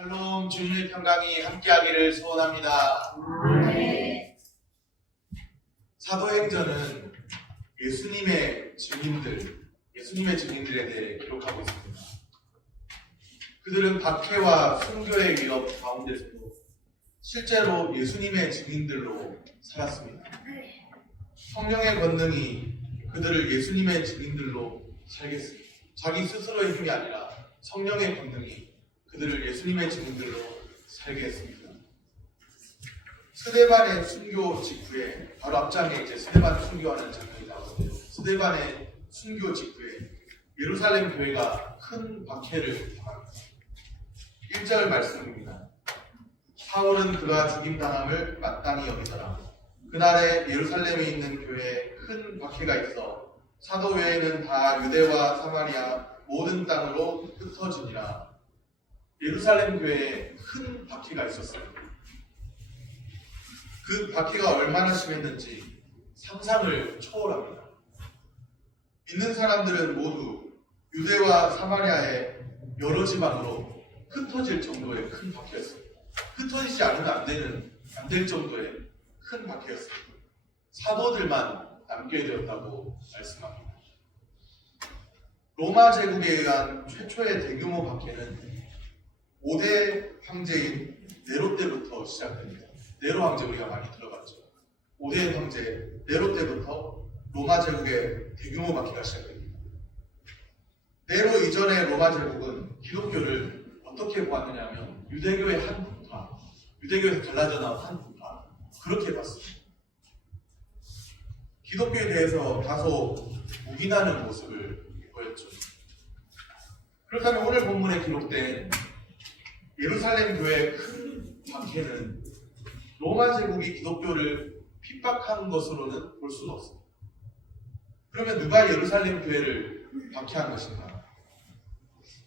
샬롬, 주님의 평강이 함께하기를 소원합니다. 네. 사도행전은 예수님의 증인들에 대해 기록하고 있습니다. 그들은 박해와 순교의 위협 가운데서도 실제로 예수님의 증인들로 살았습니다. 성령의 권능이 그들을 예수님의 증인들로 살게 했습니다. 자기 스스로의 힘이 아니라 성령의 권능이 그들을 예수님의 증인들로 살게 했습니다. 스데반의 순교 직후에, 바로 앞장에 이제 스데반 순교하는 장면이 나오는데요. 스데반의 순교 직후에 예루살렘 교회가 큰 박해를 당합니다. 1절 말씀입니다. 사울은 그가 죽임당함을 마땅히 여기더라. 그날에 예루살렘에 있는 교회에 큰 박해가 있어 사도 외에는 다 유대와 사마리아 모든 땅으로 흩어지니라. 예루살렘 교회에 큰 박해가 있었어요. 그 박해가 얼마나 심했는지 상상을 초월합니다. 믿는 사람들은 모두 유대와 사마리아의 여러 지방으로 흩어질 정도의 큰 박해였습니다. 흩어지지 않으면 안 될 정도의 큰 박해였습니다. 사도들만 남게 되었다고 말씀합니다. 로마 제국에 의한 최초의 대규모 박해는 5대 황제인 네로 때부터 시작됩니다. 네로 황제 우리가 많이 들어봤죠. 5대 황제 네로 때부터 로마 제국의 대규모 박해가 시작됩니다. 네로 이전의 로마 제국은 기독교를 어떻게 보았느냐 하면 유대교의 한 분파, 유대교에서 갈라져 나온 한 분파, 그렇게 봤습니다. 기독교에 대해서 다소 묵인하는 모습을 보였죠. 그렇다면 오늘 본문에 기록된 예루살렘 교회의 큰 박해는 로마 제국이 기독교를 핍박한 것으로는 볼 수는 없습니다. 그러면 누가 예루살렘 교회를 박해한 것인가?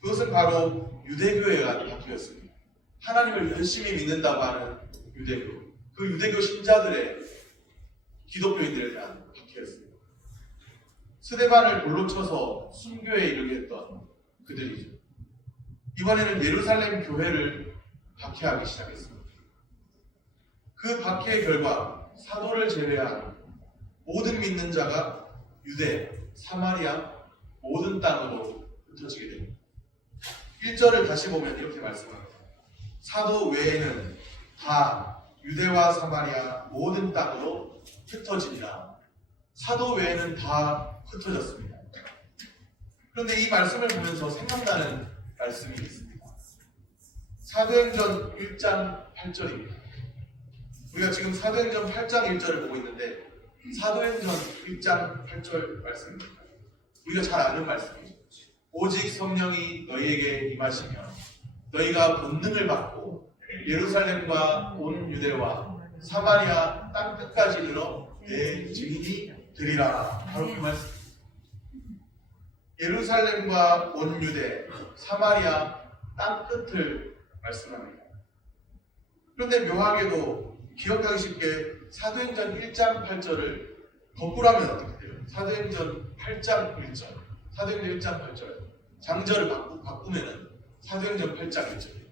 그것은 바로 유대교에 의한 박해였습니다. 하나님을 열심히 믿는다고 하는 유대교, 그 유대교 신자들의 기독교인들에 대한 박해였습니다. 스데반을 돌로 쳐서 순교에 이르게 했던 그들이죠. 이번에는 예루살렘 교회를 박해하기 시작했습니다. 그 박해의 결과 사도를 제외한 모든 믿는 자가 유대, 사마리아 모든 땅으로 흩어지게 됩니다. 1절을 다시 보면 이렇게 말씀합니다. 사도 외에는 다 유대와 사마리아 모든 땅으로 흩어지니라. 사도 외에는 다 흩어졌습니다. 그런데 이 말씀을 보면서 생각나는 말씀이 있습니다. 사도행전 1장 8절입니다. 우리가 지금 사도행전 8장 1절을 보고 있는데 사도행전 1장 8절 말씀입니다. 우리가 잘 아는 말씀이죠. 오직 성령이 너희에게 임하시며 너희가 권능을 받고 예루살렘과 온 유대와 사마리아 땅 끝까지 이르러 내 증인이 되리라. 바로 그 말씀. 예루살렘과 온 유대, 사마리아 땅 끝을 말씀합니다. 그런데 묘하게도 기억하기 쉽게 사도행전 1장 8절을 거꾸로 하면 어떻게 돼요? 사도행전 8장 1절, 사도행전 1장 8절 장절을 바꾸면은 사도행전 8장 1절이에요.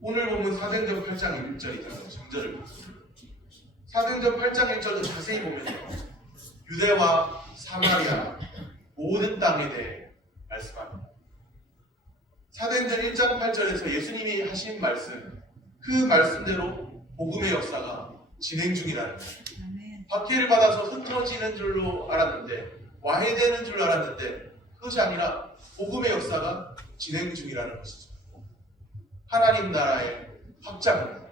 오늘 보면 사도행전 8장 1절이잖아요. 장절을 바꾸면 사도행전 8장 1절도 자세히 보면요, 유대와 사마리아 모든 땅에 대해 말씀합니다. 사도행전 1장 8절에서 예수님이 하신 말씀, 그 말씀대로 복음의 역사가 진행 중이라는 거예요. 박해를 받아서 흩어지는 줄로 알았는데, 와해되는 줄로 알았는데, 그것이 아니라 복음의 역사가 진행 중이라는 것이죠. 하나님 나라의 확장입니다.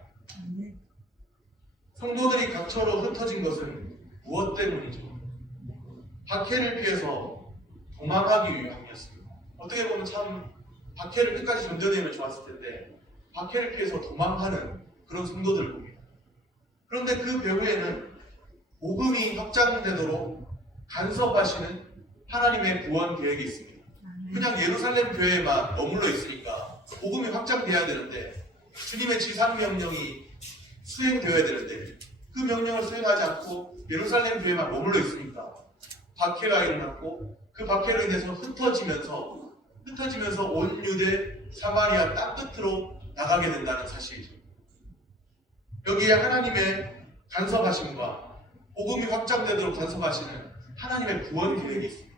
성도들이 각처로 흩어진 것은 무엇 때문이죠? 박해를 피해서 도망하기 위함이었습니다. 어떻게 보면 참 박해를 끝까지 견뎌내면 좋았을 텐데 박해를 피해서 도망하는 그런 성도들을 봅니다. 그런데 그 배후에는 복음이 확장되도록 간섭하시는 하나님의 구원 계획이 있습니다. 그냥 예루살렘 교회에만 머물러 있으니까 복음이 확장돼야 되는데, 주님의 지상명령이 수행되어야 되는데 그 명령을 수행하지 않고 예루살렘 교회에만 머물러 있으니까 박해가 일어났고, 그 박해로 인해서 흩어지면서 흩어지면서 온 유대 사마리아 땅끝으로 나가게 된다는 사실이죠. 여기에 하나님의 간섭하심과 복음이 확장되도록 간섭하시는 하나님의 구원 계획이 있습니다.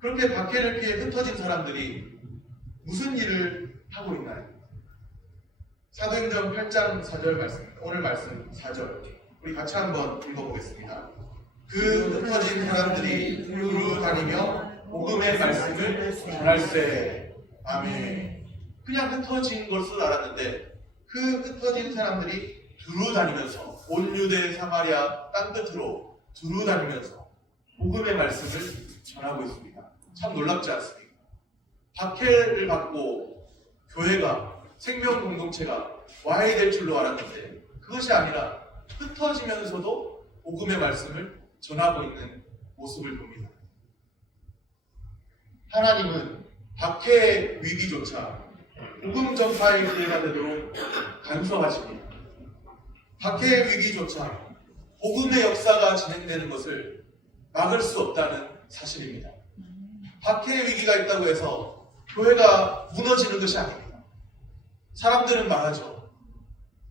그렇게 박해를 피해 흩어진 사람들이 무슨 일을 하고 있나요? 사도행전 8장 4절 말씀입니다. 오늘 말씀 4절 우리 같이 한번 읽어보겠습니다. 그 흩어진 사람들이 두루 다니며 복음의 말씀을 전할세. 아멘. 그냥 흩어진 것을 알았는데 그 흩어진 사람들이 두루 다니면서 온 유대 사마리아 땅끝으로 두루 다니면서 복음의 말씀을 전하고 있습니다. 참 놀랍지 않습니까? 박해를 받고 교회가 생명 공동체가 와야 될 줄로 알았는데 그것이 아니라 흩어지면서도 복음의 말씀을 전하고 있는 모습을 봅니다. 하나님은 박해의 위기조차 복음 전파의 기회가 되도록 간섭하십니다. 박해의 위기조차 복음의 역사가 진행되는 것을 막을 수 없다는 사실입니다. 박해의 위기가 있다고 해서 교회가 무너지는 것이 아닙니다. 사람들은 말하죠.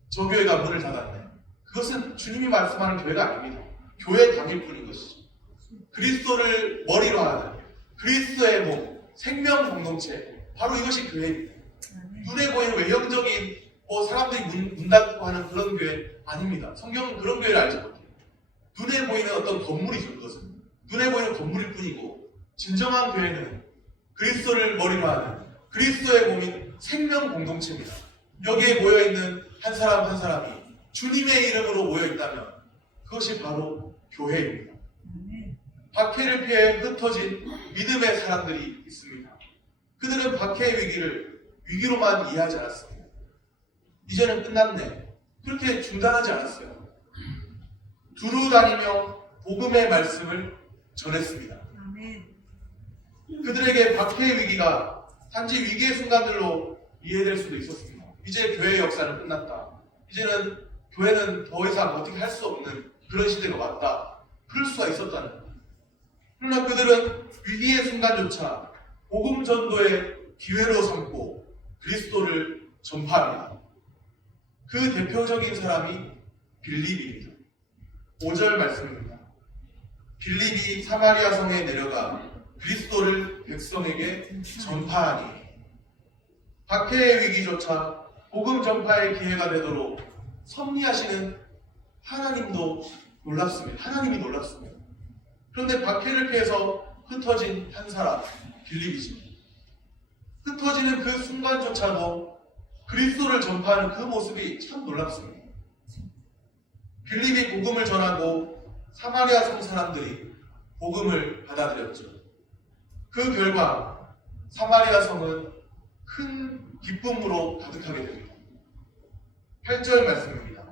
저 교회가 문을 닫았네. 그것은 주님이 말씀하는 교회가 아닙니다. 교회 당일 뿐인 것이죠. 그리스도를 머리로 하는 그리스도의 몸, 생명 공동체, 바로 이것이 교회입니다. 눈에 보이는 외형적인 사람들이 문 닫고 하는 그런 교회 아닙니다. 성경은 그런 교회를 알지 못해요. 눈에 보이는 어떤 건물이죠. 그것은 눈에 보이는 건물일 뿐이고 진정한 교회는 그리스도를 머리로 하는 그리스도의 몸인 생명 공동체입니다. 여기에 모여있는 한 사람 한 사람이 주님의 이름으로 모여있다면 그것이 바로 교회입니다. 박해를 피해 흩어진 믿음의 사람들이 있습니다. 그들은 박해의 위기를 위기로만 이해하지 않았습니다. 이제는 끝났네. 그렇게 중단하지 않았어요. 두루 다니며 복음의 말씀을 전했습니다. 그들에게 박해의 위기가 단지 위기의 순간들로 이해될 수도 있었습니다. 이제 교회의 역사는 끝났다. 이제는 교회는 더 이상 어떻게 할 수 없는 그런 시대가 왔다. 그럴 수가 있었다는 거예요. 그러나 그들은 위기의 순간조차 복음 전도의 기회로 삼고 그리스도를 전파합니다. 그 대표적인 사람이 빌립입니다. 5절 말씀입니다. 빌립이 사마리아 성에 내려가 그리스도를 백성에게 전파하니 박해의 위기조차 복음 전파의 기회가 되도록 섭리하시는 하나님도 놀랍습니다. 하나님이 놀랍습니다. 그런데 박해를 피해서 흩어진 한 사람, 빌립이죠. 흩어지는 그 순간조차도 그리스도를 전파하는 그 모습이 참 놀랍습니다. 빌립이 복음을 전하고 사마리아 성 사람들이 복음을 받아들였죠. 그 결과 사마리아 성은 큰 기쁨으로 가득하게 됩니다. 8절 말씀입니다.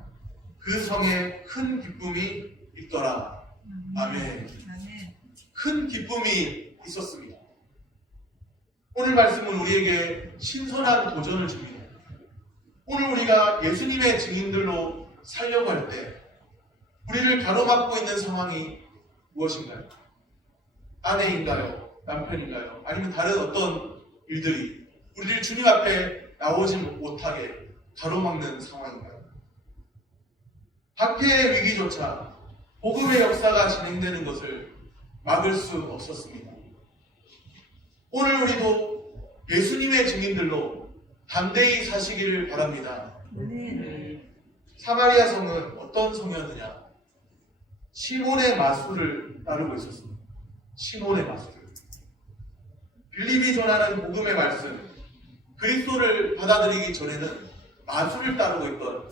그 성에 큰 기쁨이 있더라. 아멘. 큰 기쁨이 있었습니다. 오늘 말씀은 우리에게 신선한 도전을 줍니다. 오늘 우리가 예수님의 증인들로 살려고 할 때 우리를 가로막고 있는 상황이 무엇인가요? 아내인가요? 남편인가요? 아니면 다른 어떤 일들이 우리를 주님 앞에 나오지 못하게 가로막는 상황인가요? 박해의 위기조차 복음의 역사가 진행되는 것을 막을 수 없었습니다. 오늘 우리도 예수님의 증인들로 담대히 사시기를 바랍니다. 사마리아 성은 어떤 성이었느냐? 시몬의 마술을 따르고 있었습니다. 시몬의 마술. 빌립이 전하는 복음의 말씀, 그리스도를 받아들이기 전에는 마술을 따르고 있던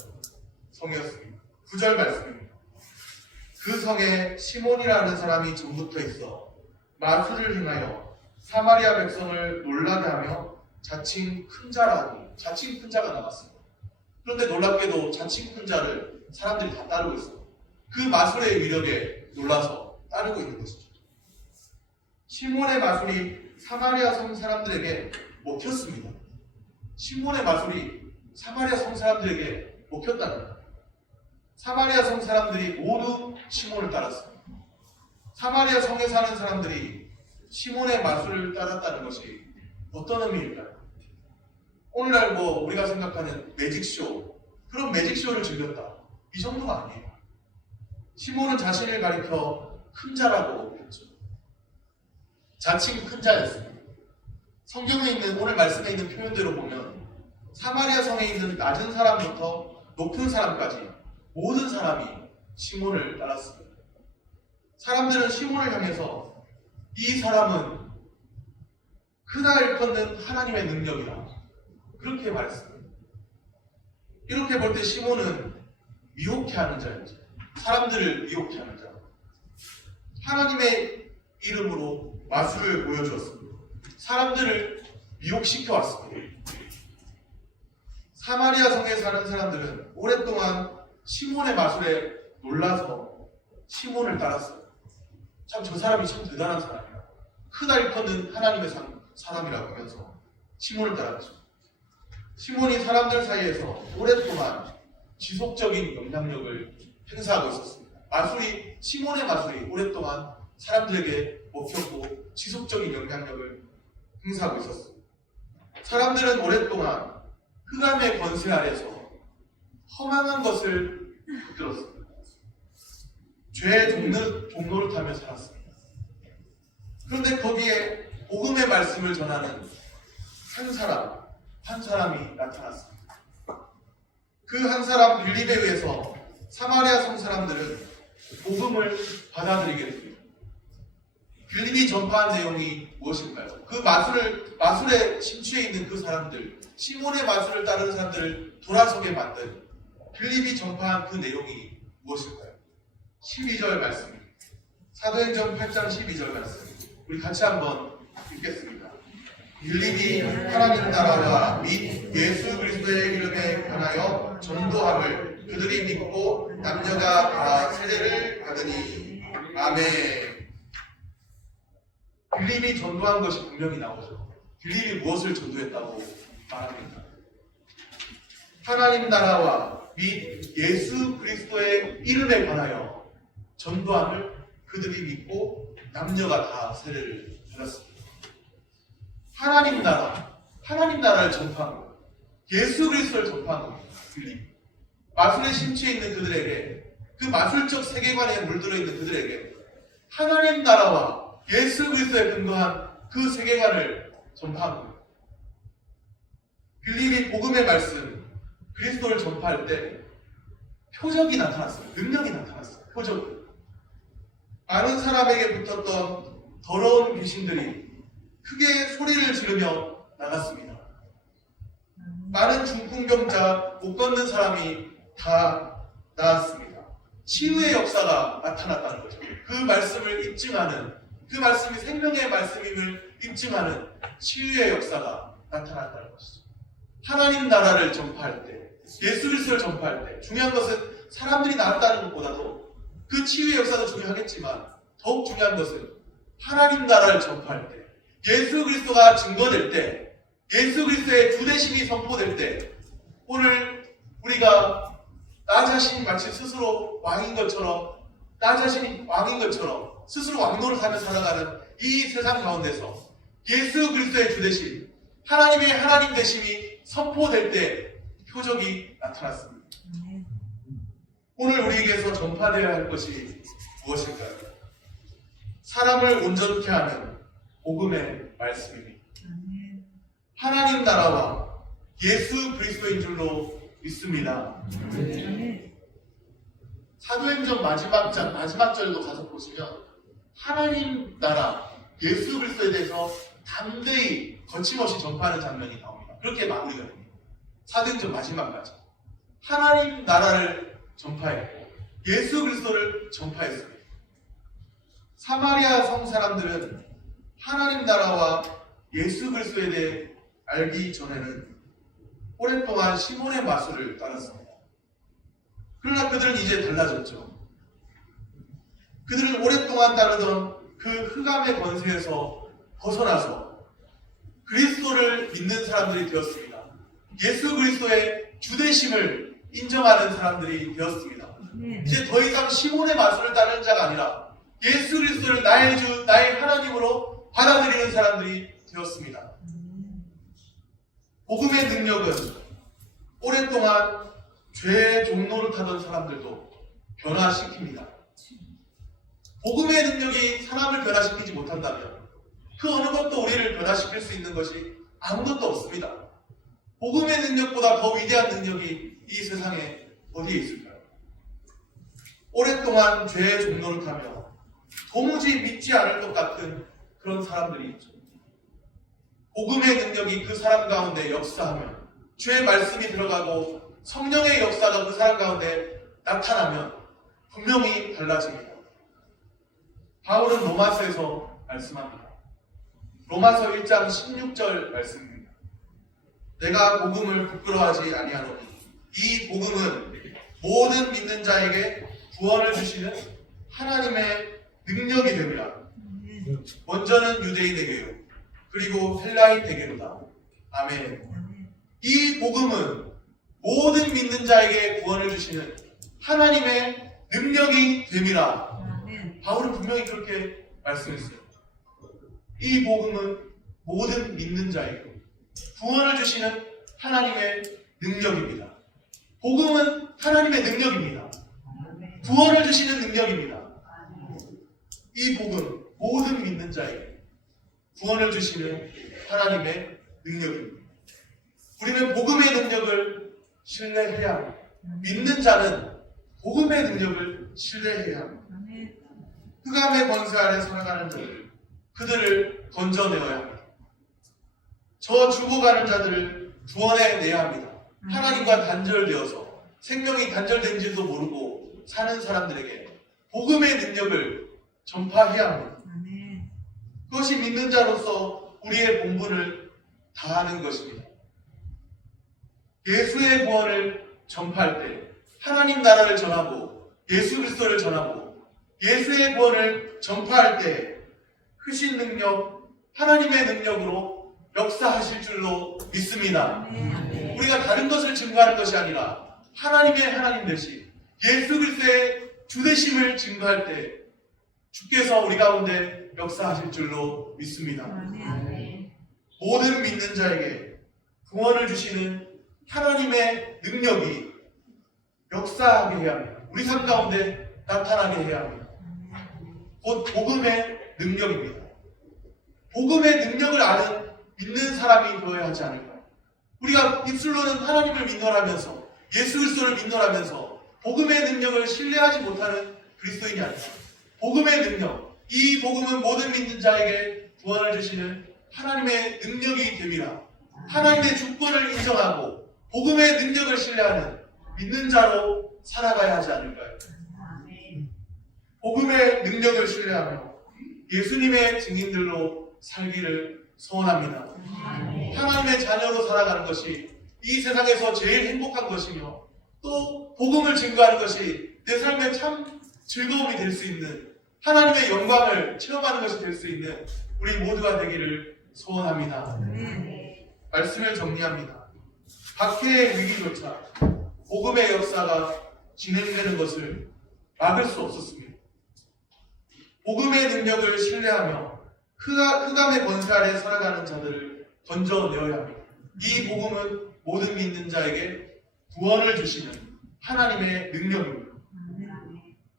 성이었습니다. 9절 말씀입니다. 그 성에 시몬이라는 사람이 전부터 있어 마술을 행하여 사마리아 백성을 놀라게 하며 자칭 큰 자라고, 자칭 큰 자가 나왔습니다. 그런데 놀랍게도 자칭 큰 자를 사람들이 다 따르고 있습니다. 그 마술의 위력에 놀라서 따르고 있는 것이죠. 시몬의 마술이 사마리아 성 사람들에게 먹혔습니다. 시몬의 마술이 사마리아 성 사람들에게 먹혔다는 거예요. 사마리아 성 사람들이 모두 시몬을 따랐습니다. 사마리아 성에 사는 사람들이 시몬의 마술을 따랐다는 것이 어떤 의미일까요? 오늘날 우리가 생각하는 매직쇼, 그런 매직쇼를 즐겼다, 이 정도가 아니에요. 시몬은 자신을 가리켜 큰 자라고 했죠. 자칭 큰 자였습니다. 성경에 있는, 오늘 말씀에 있는 표현대로 보면 사마리아 성에 있는 낮은 사람부터 높은 사람까지 모든 사람이 시몬을 따랐습니다. 사람들은 시몬을 향해서 이 사람은 크다 걷는 하나님의 능력이다, 그렇게 말했습니다. 이렇게 볼 때 시몬은 미혹해하는 자였죠. 사람들을 미혹해하는 자. 하나님의 이름으로 마술을 보여주었습니다. 사람들을 미혹시켜 왔습니다. 사마리아 성에 사는 사람들은 오랫동안 시몬의 마술에 놀라서 시몬을 따랐어요. 참 저 사람이 참 대단한 사람이야, 크다 일컫는 하나님의 사람이라고 하면서 시몬을 따랐죠. 시몬이 사람들 사이에서 오랫동안 지속적인 영향력을 행사하고 있었습니다. 시몬의 마술이 오랫동안 사람들에게 먹혔고 지속적인 영향력을 행사하고 있었습니다. 사람들은 오랫동안 흑암의 권세 아래서 허망한 것을 붙들었습니다. 죄의 종로를 타며 살았습니다. 그런데 거기에 복음의 말씀을 전하는 한 사람이 나타났습니다. 그 한 사람 빌립에 의해서 사마리아 성 사람들은 복음을 받아들이게 됩니다. 빌립이 전파한 내용이 무엇일까요? 그 마술에 심취해 있는 그 사람들, 시몬의 마술을 따르는 사람들을 돌아서게 만든 빌립이 전파한 그 내용이 무엇일까요? 12절 말씀입니다. 사도행전 8장 12절 말씀, 우리 같이 한번 읽겠습니다. 빌립이 하나님 나라와 및 예수 그리스도의 이름에 관하여 전도함을 그들이 믿고 남녀가 다 세례를 받으니. 아멘. 빌립이 전도한 것이 분명히 나오죠. 빌립이 무엇을 전도했다고 말합니다. 하나님 나라와 및 예수 그리스도의 이름에 관하여 전도함을 그들이 믿고 남녀가 다 세례를 받았습니다. 하나님 나라를 전파한 거예요. 예수 그리스도를 전파한 겁니다. 빌립. 마술에 심취해 있는 그들에게, 그 마술적 세계관에 물들어 있는 그들에게 하나님 나라와 예수 그리스도에 근거한 그 세계관을 전파한 겁니다. 빌립이 복음의 말씀, 그리스도를 전파할 때 표적이 나타났어요. 능력이 나타났어요. 표적. 많은 사람에게 붙었던 더러운 귀신들이 크게 소리를 지르며 나갔습니다. 많은 중풍병자, 못 걷는 사람이 다 나았습니다. 치유의 역사가 나타났다는 거죠. 그 말씀을 입증하는, 그 말씀이 생명의 말씀임을 입증하는 치유의 역사가 나타났다는 것이죠. 하나님 나라를 전파할 때, 예수 그리스도를 전파할 때 중요한 것은 사람들이 나았다는 것보다도 그 치유의 역사도 중요하겠지만 더욱 중요한 것은 하나님 나라를 전파할 때, 예수 그리스도가 증거될 때, 예수 그리스도의 주대심이 선포될 때, 오늘 우리가 나 자신이 마치 스스로 왕인 것처럼, 스스로 왕노를 하며 살아가는 이 세상 가운데서 예수 그리스도의 주대심, 하나님의 하나님 되심이 선포될 때 표적이 나타났습니다. 오늘 우리에게서 전파되어야 할 것이 무엇일까요? 사람을 온전케 하는 복음의 말씀입니다. 하나님 나라와 예수 그리스도인 줄로 믿습니다. 사도행전 마지막 절도 가서 보시면 하나님 나라, 예수 그리스도에 대해서 담대히 거침없이 전파하는 장면이 나옵니다. 그렇게 마무리가 됩니다. 사도행전 마지막까지 하나님 나라를 전파했고 예수 그리스도를 전파했습니다. 사마리아 성 사람들은 하나님 나라와 예수 그리스도에 대해 알기 전에는 오랫동안 시몬의 마술을 따랐습니다. 그러나 그들은 이제 달라졌죠. 그들은 오랫동안 따르던 그 흑암의 권세에서 벗어나서 그리스도를 믿는 사람들이 되었습니다. 예수 그리스도의 주되심을 인정하는 사람들이 되었습니다. 이제 더 이상 시몬의 마술을 따르는 자가 아니라 예수 그리스도를 나의 주, 나의 하나님으로 받아들이는 사람들이 되었습니다. 복음의 능력은 오랫동안 죄의 종로를 타던 사람들도 변화시킵니다. 복음의 능력이 사람을 변화시키지 못한다면 그 어느 것도 우리를 변화시킬 수 있는 것이 아무것도 없습니다. 복음의 능력보다 더 위대한 능력이 이 세상에 어디에 있을까요? 오랫동안 죄의 종로를 타며 도무지 믿지 않을 것 같은 그런 사람들이 있죠. 복음의 능력이 그 사람 가운데 역사하면, 주의 말씀이 들어가고 성령의 역사가 그 사람 가운데 나타나면 분명히 달라집니다. 바울은 로마서에서 말씀합니다. 로마서 1장 16절 말씀입니다. 내가 복음을 부끄러워하지 아니하노니 이 복음은 모든 믿는 자에게 구원을 주시는 하나님의 능력이 됨이라. 먼저는 유대인에게요, 그리고 헬라인에게로다. 아멘. 이 복음은 모든 믿는 자에게 구원을 주시는 하나님의 능력이 됨이라. 바울은 분명히 그렇게 말씀했어요. 이 복음은 모든 믿는 자에게 구원을 주시는 하나님의 능력입니다. 복음은 하나님의 능력입니다. 구원을 주시는 능력입니다. 이 복음, 모든 믿는 자에게 구원을 주시는 하나님의 능력입니다. 우리는 복음의 능력을 신뢰해야 합니다. 믿는 자는 복음의 능력을 신뢰해야 합니다. 흑암의 권세 아래 살아가는 자들, 그들을 건져내어야 합니다. 저 죽어가는 자들을 구원해내야 합니다. 하나님과 단절되어서 생명이 단절된지도 모르고 사는 사람들에게 복음의 능력을 전파해야 합니다. 그것이 믿는 자로서 우리의 본분을 다하는 것입니다. 예수의 구원을 전파할 때 하나님 나라를 전하고 예수 그리스도를 전하고 예수의 구원을 전파할 때 크신 능력, 하나님의 능력으로 역사하실 줄로 믿습니다. 우리가 다른 것을 증거하는 것이 아니라 하나님의 하나님 되신 예수 그리스도의 주 되심을 증거할 때 주께서 우리 가운데 역사하실 줄로 믿습니다. 모든 믿는 자에게 구원을 주시는 하나님의 능력이 역사하게 해야 합니다. 우리 삶 가운데 나타나게 해야 합니다. 곧 복음의 능력입니다. 복음의 능력을 아는 믿는 사람이 되어야 하지 않을까요? 우리가 입술로는 하나님을 믿노라면서 예수 그리스도를 믿노라면서 복음의 능력을 신뢰하지 못하는 그리스도인이 아닙니다. 복음의 능력, 이 복음은 모든 믿는 자에게 구원을 주시는 하나님의 능력이 됩니다. 하나님의 주권을 인정하고 복음의 능력을 신뢰하는 믿는 자로 살아가야 하지 않을까요? 복음의 능력을 신뢰하며 예수님의 증인들로 살기를 소원합니다. 하나님의 자녀로 살아가는 것이 이 세상에서 제일 행복한 것이며 또 복음을 증거하는 것이 내 삶에 참 즐거움이 될 수 있는 하나님의 영광을 체험하는 것이 될 수 있는 우리 모두가 되기를 소원합니다. 말씀을 정리합니다. 박해의 위기조차 복음의 역사가 진행되는 것을 막을 수 없었습니다. 복음의 능력을 신뢰하며 흑암의 권세 아래 살아가는 자들을 건져내어야 합니다. 이 복음은 모든 믿는 자에게 구원을 주시는 하나님의 능력입니다.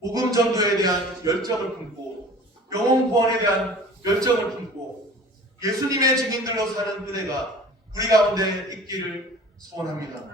복음 전도에 대한 열정을 품고 영혼 구원에 대한 열정을 품고 예수님의 증인들로 사는 은혜가 우리 가운데 있기를 소원합니다.